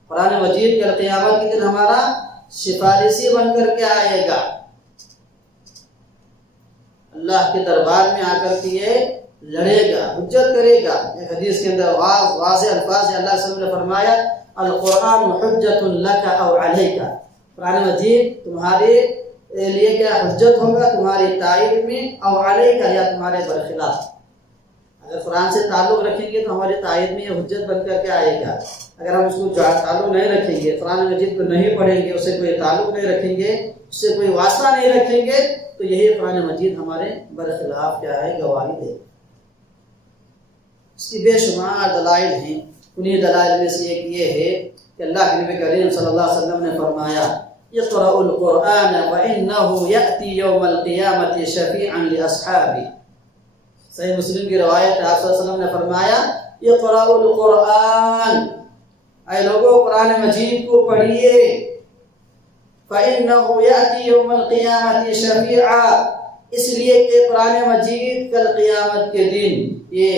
قرآن مجید کل قیامت کے دن ہمارا سفارشی بن کر کے آئے گا، اللہ کے دربار میں آ کر کے یہ لڑے گا، حجت کرے گا۔ ایک حدیث کے اندر واضح الفاظ ہے، اللہ صلی اللہ علیہ وسلم نے فرمایا القرآن حجت لک او علیک، قرآن مجید تمہارے لیے کیا حجت ہوگا، تمہاری تائید میں، او علیک یا تمہارے برخلاف۔ اگر قرآن سے تعلق رکھیں گے تو ہماری تائید میں یہ حجت بن کر کے آئے گا، اگر ہم اس کو تعلق نہیں رکھیں گے، قرآن مجید کو نہیں پڑھیں گے، اسے کوئی تعلق نہیں رکھیں گے، اس سے کوئی واسطہ نہیں رکھیں گے، تو یہی قرآن مجید ہمارے برخلاف کیا ہے گواہی دے۔ اس کی بے شمار دلائل ہیں، انہی دلائل میں سے ایک یہ ہے کہ اللہ کے نبی کریم صلی اللہ علیہ وسلم نے فرمایا اقرأوا القرآن وإنه يأتي يوم القیامة شفیعا لأصحابه۔ صحیح مسلم کی روایت ہے، آپ صلی اللہ علیہ وسلم نے فرمایا اقرأوا القرآن، اے لوگوں قرآن مجید کو پڑھیے، فإنه يأتي يوم القیامة شفیعا، اس لیے کہ قرآن مجید کل قیامت کے دن یہ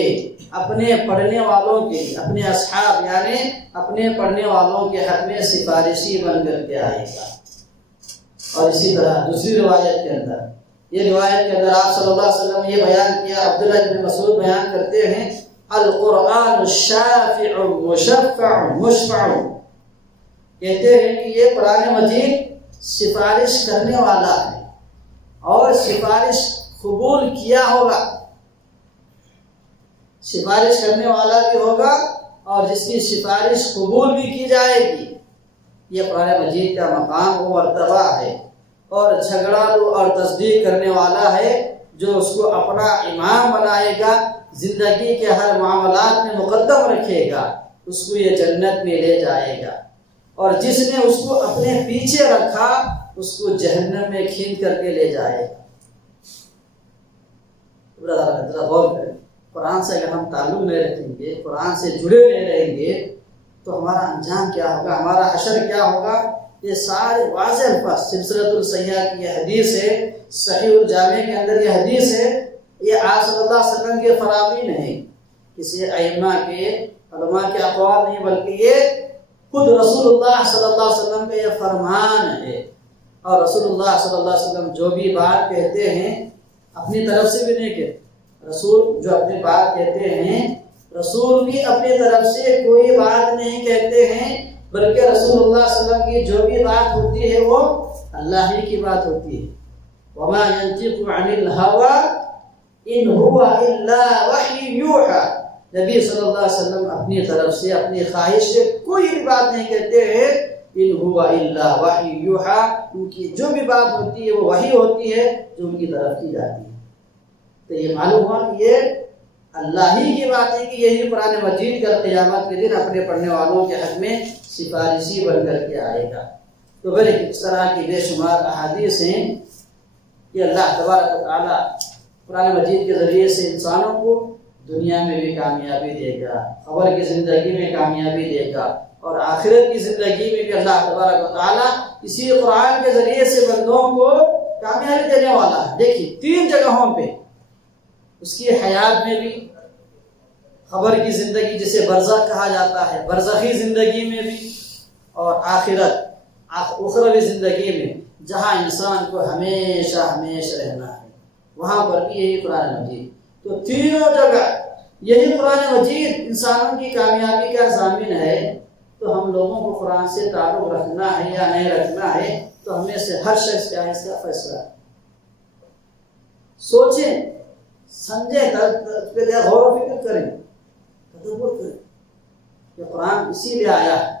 اپنے پڑھنے والوں کے، اپنے اصحاب یعنی اپنے پڑھنے والوں کے حق میں سفارشی بن کر کے آئے گا۔ اور اسی طرح دوسری روایت کے اندر، یہ روایت کے اندر آپ صلی اللہ علیہ وسلم نے یہ بیان کیا، عبداللہ بن مسعود بیان کرتے ہیں القرآن الشافع مشفع مشفع، کہتے ہیں کہ یہ قرآن مجید سفارش کرنے والا ہے اور سفارش قبول کیا ہوگا، سفارش کرنے والا بھی ہوگا اور جس کی سفارش قبول بھی کی جائے گی۔ یہ قرآن مجید کا مقام و مرتبہ ہے، اور جھگڑالو اور تصدیق کرنے والا ہے جو اس کو اپنا امام بنائے گا، زندگی کے ہر معاملات میں مقدم رکھے گا، اس کو یہ جنت میں لے جائے گا، اور جس نے اس کو اپنے پیچھے رکھا اس کو جہنم میں کھینچ کر کے لے جائے گا۔ غور کریں، قرآن سے اگر ہم تعلق نہیں رکھیں گے، قرآن سے جڑے نہیں رہیں گے تو ہمارا انجام کیا ہوگا، ہمارا حشر کیا ہوگا، یہ سارے واضح الفاظ۔ سلسلۃ الصحیحہ کی یہ حدیث ہے، صحیح الجامع کے اندر یہ حدیث ہے، یہ آپ صلی اللہ علیہ وسلم کے فرامین ہیں، کسی ائمہ کے علماء کے اقوال نہیں، بلکہ یہ خود رسول اللہ صلی اللہ علیہ وسلم کا یہ فرمان ہے۔ اور رسول اللہ صلی اللہ علیہ وسلم جو بھی بات کہتے ہیں اپنی طرف سے بھی نہیں کہتے، رسول جو اپنی بات کہتے ہیں، رسول بھی اپنی طرف سے کوئی بات نہیں کہتے ہیں، بلکہ رسول اللہ صلی اللہ علیہ وسلم کی جو بھی بات ہوتی ہے وہ اللہ ہی کی بات ہوتی ہے۔ وَمَا يَنْطِقُ عَنِ الْهَوَىٰ إِنْ هُوَ إِلَّا وَحْيٌ يُوحَىٰ، نبی صلی اللہ علیہ وسلم اپنی طرف سے اپنی خواہش سے کوئی بھی بات نہیں کہتے ہیں، إِنْ هُوَ إِلَّا وَحْيٌ يُوحَىٰ، ان کی جو بھی بات ہوتی ہے وہ وحی ہوتی ہے جو ان کی طرف کی جاتی ہے۔ تو یہ معلوم ہوا کہ یہ اللہ ہی کی بات ہے کہ یہی قرآن مجید کل قیامت کے دن اپنے پڑھنے والوں کے حق میں سفارشی بن کر کے آئے گا۔ تو بھلے اس طرح کی بے شمار احادیث ہیں کہ اللہ تبارک و تعالیٰ قرآن مجید کے ذریعے سے انسانوں کو دنیا میں بھی کامیابی دے گا، قبر کی زندگی میں کامیابی دے گا، اور آخرت کی زندگی میں بھی اللہ تبارک و تعالیٰ اسی قرآن کے ذریعے سے بندوں کو کامیابی دینے والا ہے. دیکھیے 3 جگہوں پہ اس کی حیات میں بھی، خبر کی زندگی جسے برزخ کہا جاتا ہے، برزخی زندگی میں بھی، اور آخرت اخروی زندگی میں جہاں انسان کو ہمیشہ ہمیشہ رہنا ہے، وہاں پر بھی یہی قرآن مجید. تو تینوں جگہ یہی قرآن مجید انسانوں کی کامیابی کا ضامن ہے. تو ہم لوگوں کو قرآن سے تعلق رکھنا ہے یا نہیں رکھنا ہے، تو ہمیں سے ہر شخص کا اس کا فیصلہ ہے. سوچیں، سمجھیں، غور و فکر کریں، تدبر کریں. یہ قرآن اسی لیے آیا ہے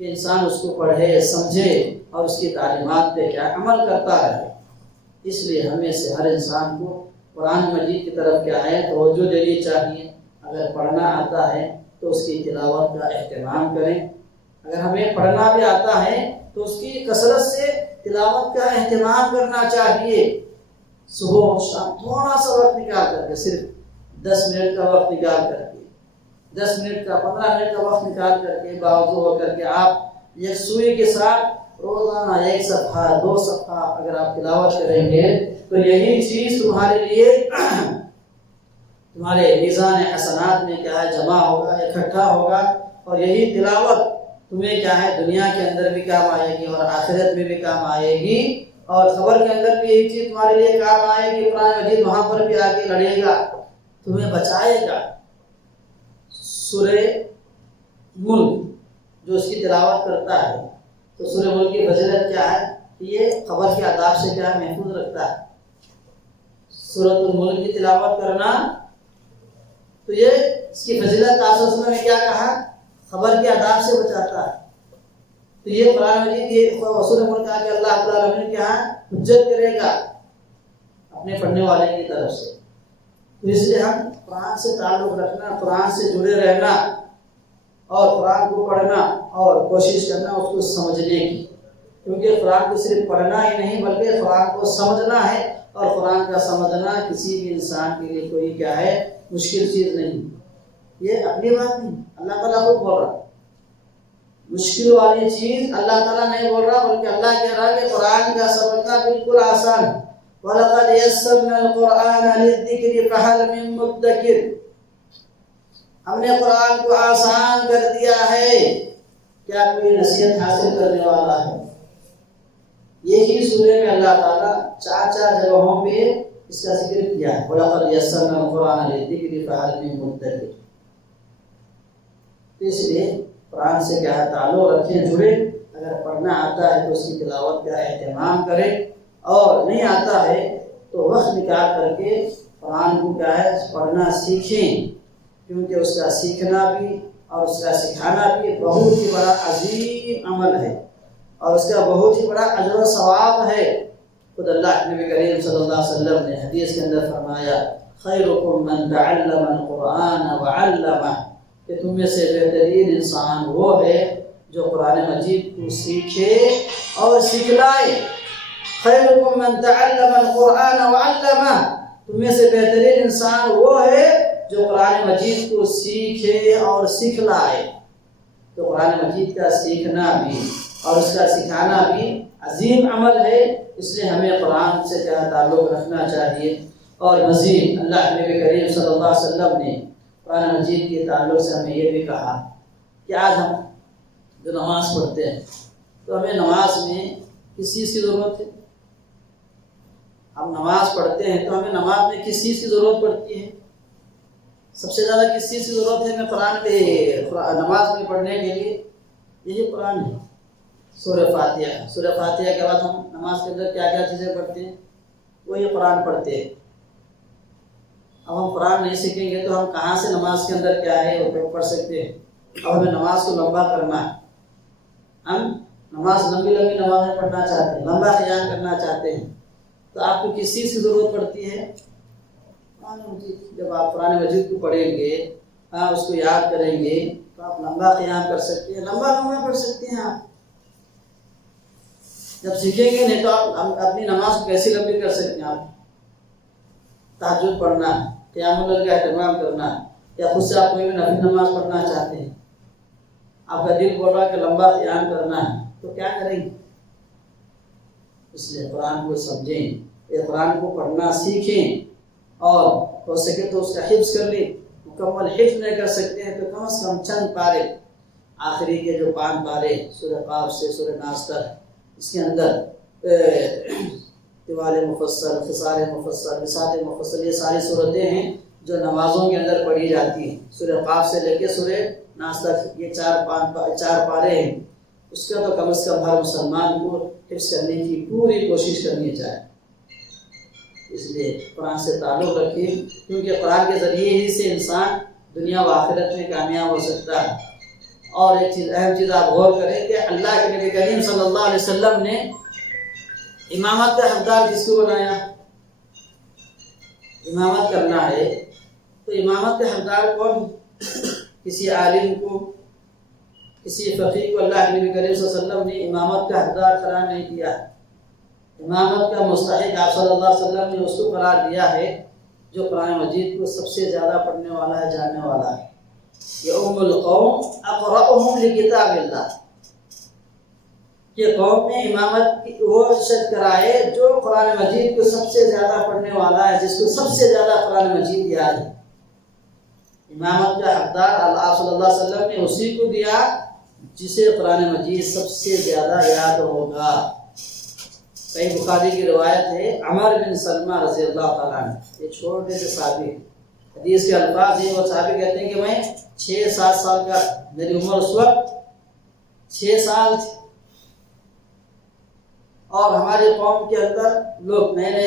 کہ انسان اس کو پڑھے، سمجھے اور اس کی تعلیمات پہ کیا عمل کرتا رہے. اس لیے ہمیں سے ہر انسان کو قرآن مجید کی طرف کیا ہے توجہ دینی چاہیے. اگر پڑھنا آتا ہے تو اس کی تلاوت کا اہتمام کریں. اگر ہمیں پڑھنا بھی آتا ہے تو اس کی کثرت سے تلاوت کا اہتمام کرنا چاہیے. صبح و شام تھوڑا سا وقت نکال کر کے، صرف 10 منٹ کا وقت نکال کر کے، 10 منٹ کا 15 منٹ کا وقت نکال کر کے باوضو ہو کر کے آپ یکسوئی کے ساتھ روزانہ 1 صفحہ 2 صفحہ اگر آپ تلاوت کریں گے تو یہی چیز تمہارے لیے تمہارے میزان حسنات میں کیا ہے جمع ہوگا، اکٹھا ہوگا. اور یہی تلاوت تمہیں کیا ہے دنیا کے اندر بھی کام آئے گی اور آخرت میں بھی کام آئے گی. اور خبر کے اندر بھی یہی چیز تمہارے لیے کام آئے گی. قرآن مجید وہاں پر بھی آگے لڑے گا، تمہیں بچائے گا. سورہ ملک جو اس کی تلاوت کرتا ہے، تو سورہ ملک کی فضیلت کیا ہے؟ یہ خبر کے آداب سے کیا محفوظ رکھتا ہے. سورۃ الملک کی تلاوت کرنا تو یہ اس کی فضیلت آپ صلی اللہ علیہ وسلم نے کیا کہا؟ خبر کے آداب سے بچاتا ہے. تو یہ قرآن مجید یہ سورۃ الملک کہا کہ اللہ تعالیٰ العالمین کیا حجت کرے گا اپنے پڑھنے والے کی طرف سے. تو اس لیے ہم قرآن سے تعلق رکھنا، قرآن سے جڑے رہنا اور قرآن کو پڑھنا اور کوشش کرنا اس کو سمجھنے کی. کیونکہ قرآن کو صرف پڑھنا ہی نہیں بلکہ قرآن کو سمجھنا ہے. اور قرآن کا سمجھنا کسی بھی انسان کے لیے کوئی کیا ہے مشکل چیز نہیں. یہ اپنی بات نہیں، اللہ تعالیٰ خود بول رہا. مشکل والی چیز اللہ تعالیٰ نہیں بول رہا بلکہ اللہ کہہ رہا کہ قرآن کا سمجھنا بالکل آسان ہے. وَلَقَدْ يَسَّرْنَا الْقُرْآنَ لِلذِّكْرِ فَهَلْ مِن مُّدَّكِرٍ. ہم نے قرآن کو آسان کر دیا ہے، کیا کوئی نصیحت حاصل کرنے والا ہے؟ یہی سورہ میں اللہ تعالیٰ 4 جگہوں پہ اس کا ذکر کیا ہے. وَلَقَدْ يَسَّرْنَا الْقُرْآنَ لِلذِّكْرِ فَهَلْ مِن مُّدَّكِرٍ. اس لیے قرآن سے کیا ہے تعلق رکھیں، جڑے. اگر پڑھنا آتا ہے تو اس کی تلاوت کا اہتمام کریں، اور نہیں آتا ہے تو وقت نکال کر کے قرآن کو کیا ہے پڑھنا سیکھیں. کیونکہ اس کا سیکھنا بھی اور اس کا سکھانا بھی بہت ہی بڑا عظیم عمل ہے اور اس کا بہت ہی بڑا اجر و ثواب ہے. خود اللہ نبی کریم صلی اللہ علیہ وسلم نے حدیث کے اندر فرمایا خیرکم من تعلم القرآن وعلمہ، کہ تم میں سے بہترین انسان وہ ہے جو قرآن مجید کو سیکھے اور سکھلائے. خیرکم من تعلم القرآن وعلمہ، تم میں سے بہترین انسان وہ ہے جو قرآن مجید کو سیکھے اور سکھلائے. تو قرآن مجید کا سیکھنا بھی اور اس کا سکھانا بھی عظیم عمل ہے. اس لیے ہمیں قرآن سے کیا تعلق رکھنا چاہیے. اور مزید اللہ نبی کریم صلی اللہ علیہ وسلم نے قرآن مجید کے تعلق سے ہمیں یہ بھی کہا کہ آج ہم جو نماز پڑھتے ہیں تو ہمیں نماز میں کس چیز کی ضرورت ہے؟ ہم نماز پڑھتے ہیں تو ہمیں نماز میں کس چیز کی ضرورت پڑتی ہے؟ سب سے زیادہ کس چیز کی ضرورت ہے ہمیں قرآن کے نماز میں پڑھنے کے لیے؟ یہی قرآن ہے. سورہ فاتحہ، سورہ فاتحہ کے بعد ہم نماز کے اندر کیا کیا چیزیں پڑھتے ہیں؟ وہی قرآن پڑھتے ہیں. اب ہم قرآن نہیں سیکھیں گے تو ہم کہاں سے نماز کے اندر کیا ہے وہ پڑھ سکتے ہیں؟ اب ہمیں نماز کو لمبا کرنا ہے. ہم نماز لمبی نمازیں پڑھنا چاہتے ہیں، لمبا قیام کرنا چاہتے ہیں، تو آپ کو کس چیز کی ضرورت پڑتی ہے؟ قرآن مجید. جب آپ قرآن مجید کو پڑھیں گے، اس کو یاد کریں گے تو آپ لمبا قیام کر سکتے ہیں، لمبا پڑھ سکتے ہیں. آپ جب سیکھیں گے نہیں تو آپ اپنی نماز کو کیسی لمبی کر سکتے ہیں؟ آپ تہجد پڑھنا، قیام اللیل کا اہتمام کرنا، یا خود سے آپ کوئی بھی نفل نماز پڑھنا چاہتے ہیں، آپ کا دل بول رہا ہے کہ لمبا قیام کرنا ہے، تو کیا کریں گے؟ اس لیے قرآن کو سمجھیں، یہ قرآن کو پڑھنا سیکھیں، اور ہو سکے تو اس کا حفظ کر لیں۔ مکمل حفظ نہیں کر سکتے ہیں تو کم از کم چند پارے، آخری کے جو 5 پارے سورہ قاف سے سورہ ناس تک، اس کے اندر طوال مفصل، خصار مفصل، وسعت مفصل، یہ ساری صورتیں ہیں جو نمازوں کے اندر پڑھی جاتی ہیں۔ سورہ قاف سے لے کے سورہ ناس تک یہ 4 پارے ہیں، اس کا تو کم از کم ہر مسلمان کو حفظ کرنے کی پوری کوشش کرنی چاہیے۔ اس لیے قرآن سے تعلق رکھیں، کیونکہ قرآن کے ذریعے ہی سے انسان دنیا و آخرت میں کامیاب ہو سکتا ہے۔ اور ایک چیز، اہم چیز آپ غور کریں کہ اللہ کے نبی کریم صلی اللہ علیہ وسلم نے امامت کا حقدار کس کو بنایا؟ امامت کرنا ہے تو امامت کا حقدار کون؟ کسی عالم کو، کسی فقیہ کو اللہ کے نبی کریم صلی اللہ علیہ وسلم نے امامت کا حقدار قرار نہیں دیا۔ امامت کا مستحق آپ صلی اللہ علیہ وسلم نے اس کو قرار دیا ہے جو قرآن مجید کو سب سے زیادہ پڑھنے والا ہے، جاننے والا ہے۔ یہ ام القوم اقرأہم لکتاب اللہ، کہ قوم میں امامت کی وہ شخص کرائے جو قرآن مجید کو سب سے زیادہ پڑھنے والا ہے، جس کو سب سے زیادہ قرآن مجید یاد ہے۔ امامت کا حقدار اللہ صلی اللہ علیہ وسلم نے اسی کو دیا جسے قرآن مجید سب سے زیادہ یاد ہوگا۔ صحیح بخاری کی روایت ہے، عمر بن سلمہ رضی اللہ تعالیٰ عنہ، یہ چھوٹے سے صحابی، حدیث کے الفاظ ہیں، وہ صحابی کہتے ہیں کہ میں 6-7 سال کا، میری عمر اس وقت 6 سال تھی، اور ہماری قوم کے اندر لوگ نئے نئے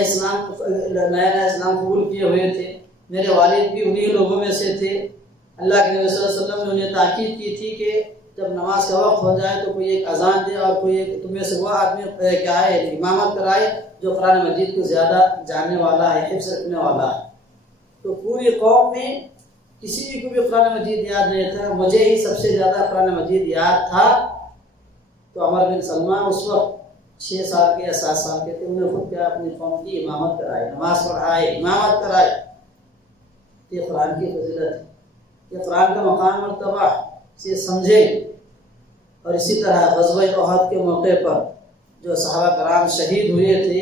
اسلام قبول کیے ہوئے تھے، میرے والد بھی انہی لوگوں میں سے تھے۔ اللہ کے نبی صلی اللہ علیہ وسلم نے انہیں تاکید کی تھی کہ جب نماز کا وقت ہو جائے تو کوئی ایک اذان دے اور کوئی ایک تمہیں سے وہ آدمی کیا ہے امامت کرائے جو قرآن مجید کو زیادہ جاننے والا ہے، حفظ رکھنے والا ہے۔ تو پوری قوم میں کسی کو بھی قرآن مجید یاد نہیں تھا، مجھے ہی سب سے زیادہ قرآن مجید یاد تھا۔ تو عمر بن سلمہ اس وقت 6 سال کے یا 7 سال کے تھے، انہیں خود کیا اپنی قوم کی امامت کرائے، نماز پڑھائے، امامت کرائے۔ یہ قرآن کی فضیلت ہے، یہ قرآن کا مقام مرتبہ سے سمجھیں۔ اور اسی طرح غزوہ احد کے موقع پر جو صحابہ کرام شہید ہوئے تھے،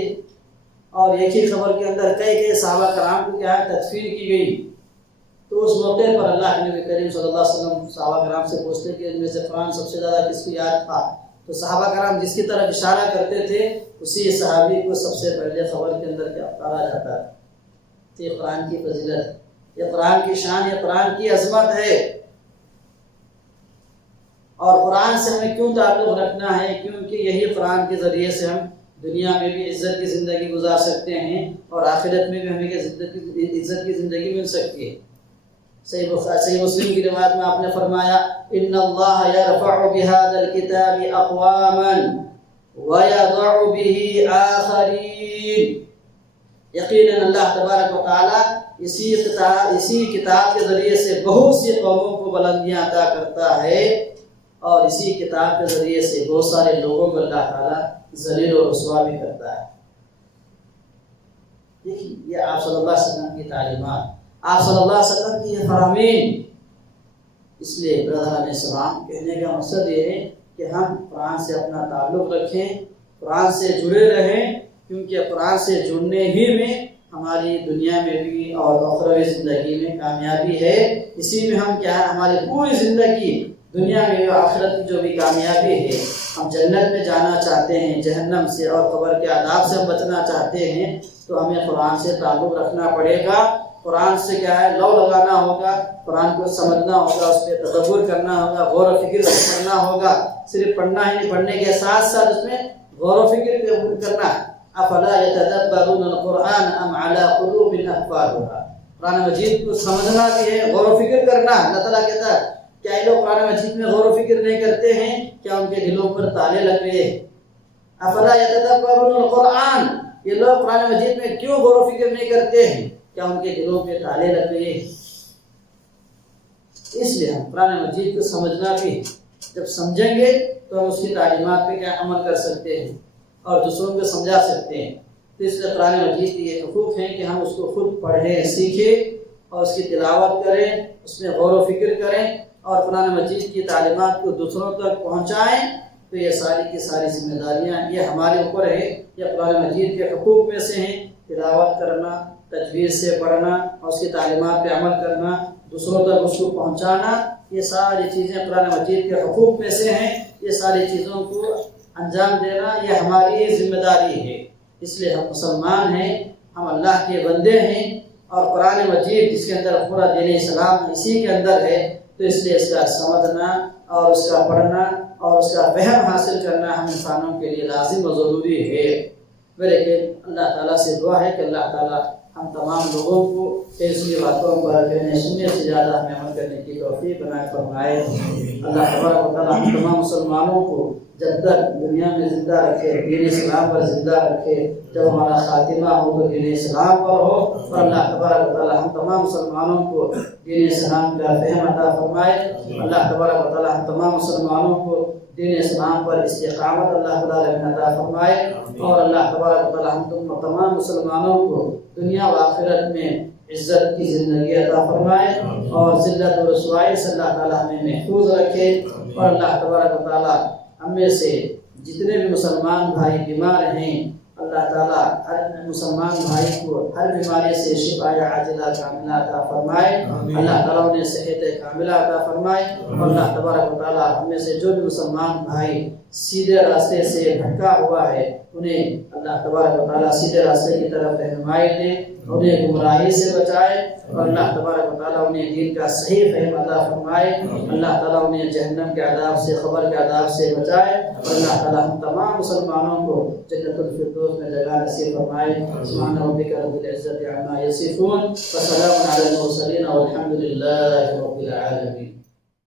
اور ایک ہی خبر کے اندر کئی صحابہ کرام کو کیا ہے تدفین کی گئی، تو اس موقع پر اللہ کے نبی کریم صلی اللہ علیہ وسلم صحابہ کرام سے پوچھتے کہ ان میں سے قرآن سب سے زیادہ کس کو یاد تھا؟ تو صحابہ کرام جس کی طرف اشارہ کرتے تھے اسی صحابی کو سب سے پہلے خبر کے اندر کیا اتارا جاتا ہے۔ تو یہ قرآن کی فضیلت ہے، یہ قرآن کی شان، یہ قرآن کی عظمت ہے۔ اور قرآن سے ہمیں کیوں تعلق رکھنا ہے؟ کیونکہ یہی قرآن کے ذریعے سے ہم دنیا میں بھی عزت کی زندگی گزار سکتے ہیں، اور آخرت میں بھی ہمیں عزت کی زندگی مل سکتی ہے۔ صحیح مسلم کی روایت میں آپ نے فرمایا، ان اللہ یرفع بهذا الكتاب اقواما ویضع به آخرین، یقیناً اللہ تبارک و تعالی اسی کتاب کے ذریعے سے بہت سی قوموں کو بلندیاں عطا کرتا ہے، اور اسی کتاب کے ذریعے سے بہت سارے لوگوں کو اللہ تعالیٰ ذلیل و رسوا بھی کرتا ہے۔ دیکھیے یہ آپ صلی اللہ علیہ وسلم کی تعلیمات، آپ صلی اللہ علیہ وسلم کی یہ فرامین۔ اس لیے برادران اسلام کہنے کا مقصد یہ ہے کہ ہم قرآن سے اپنا تعلق رکھیں، قرآن سے جڑے رہیں، کیونکہ قرآن سے جڑنے ہی میں ہماری دنیا میں بھی اور اخروی زندگی میں کامیابی ہے۔ اسی میں ہم کیا ہے، ہماری پوری زندگی دنیا میں اور آخرت کی جو بھی کامیابی ہے، ہم جنت میں جانا چاہتے ہیں، جہنم سے اور قبر کے عذاب سے ہم بچنا چاہتے ہیں، تو ہمیں قرآن سے تعلق رکھنا پڑے گا۔ قرآن سے کیا ہے، لو لگانا ہوگا، قرآن کو سمجھنا ہوگا، اس پہ تدبر کرنا ہوگا، غور و فکر سے پڑھنا ہوگا۔ صرف پڑھنا ہی نہیں، پڑھنے کے ساتھ ساتھ اس میں غور و فکر کرنا ہے۔ افلا یتدبرون القرآن ام علی قلوب اقفالها، قرآن مجید کو سمجھنا بھی ہے، غور و فکر کرنا ہے۔ اللہ تعالیٰ کہتا ہے کیا یہ لوگ قرآن مجید میں غور و فکر نہیں کرتے ہیں؟ کیا ان کے دلوں پر تالے لگ گئے؟ افلا یتدبرون القرآن، یہ لوگ قرآن مجید میں کیوں غور و فکر نہیں کرتے ہیں؟ کیا ان کے دلوں پہ تالے لگ گئے؟ اس لیے ہم قرآن مجید کو سمجھنا بھی، جب سمجھیں گے تو ہم اس کی تعلیمات پہ کیا عمل کر سکتے ہیں اور دوسروں کو سمجھا سکتے ہیں۔ تو اس لیے قرآن مجید کی یہ حقوق ہیں کہ ہم اس کو خود پڑھیں، سیکھیں اور اس کی تلاوت کریں، اس میں غور و فکر کریں، اور قرآن مجید کی تعلیمات کو دوسروں تک پہنچائیں، تو یہ ساری کی ساری ذمہ داریاں یہ ہمارے اوپر ہے. یہ قرآن مجید کے حقوق میں سے ہیں. تلاوت کرنا، تجوید سے پڑھنا اور اس کی تعلیمات پہ عمل کرنا، دوسروں تک اس کو پہنچانا، یہ ساری چیزیں قرآن مجید کے حقوق میں سے ہیں. یہ ساری چیزوں کو انجام دینا یہ ہماری ذمہ داری ہے. اس لیے ہم مسلمان ہیں، ہم اللہ کے بندے ہیں، اور قرآن مجید جس کے اندر پورا دین اسلام اسی کے اندر ہے، تو اس لیے اس کا سمجھنا اور اس کا پڑھنا اور اس کا فہم حاصل کرنا ہم انسانوں کے لیے لازم و ضروری ہے. لیکن اللہ تعالیٰ سے دعا ہے کہ اللہ تعالیٰ ہم تمام لوگوں کو اس کی باتوں پر سننے سے زیادہ ہمیں عمل کرنے کی توفیق بنائے فرمائے. اللہ تبارک و تعالیٰ ہم تمام مسلمانوں کو جب تک دنیا میں زندہ رکھے، دین اسلام پر زندہ رکھے. جب ہمارا خاتمہ ہو تو دین اسلام پر ہو. اور اللہ تبارک و تعالیٰ ہم تمام مسلمانوں کو دین اسلام کا فہم عطا فرمائے. اللہ تبارک و تعالیٰ ہم تمام مسلمانوں کو دین اسلام پر استقامت اللہ تعالیٰ عطا فرمائے. اور اللہ تبارک و تعالیٰ ہم تمام مسلمانوں کو دنیا و آخرت میں عزت کی زندگی عطا فرمائے اور ذلت و رسوائی سے اللہ تعالیٰ ہمیں محفوظ رکھے. اور اللہ تبارک و تعالیٰ ہم میں سے جتنے بھی مسلمان بھائی بیمار ہیں، اللہ تعالیٰ ہر مسلمان بھائی کو ہر بیماری سے شفا عاجلہ کاملہ عطا فرمائے. اللہ تعالیٰ انہیں صحت کاملہ عطا فرمائے. اور اللہ تبارک و تعالیٰ ہم میں سے جو بھی مسلمان بھائی سیدھے راستے سے بھٹکا ہوا ہے، انہیں اللہ تبارک و تعالیٰ سیدھے راستے کی طرف رہنمائی دے، انہیں گمراہی سے بچائے. اور اللہ تبارک و تعالیٰ انہیں دین کا صحیح فہم عطا فرمائے. اللہ تعالیٰ انہیں جہنم کے عذاب سے، قبر کے عذاب سے بچائے. اور اللہ تعالیٰ ہم تمام مسلمانوں کو جنت الفردوس میں جگہ نصیب فرمائے. سبحان ربک رب العزت عما یصفون وسلام علی المرسلین والحمد للہ رب العالمین.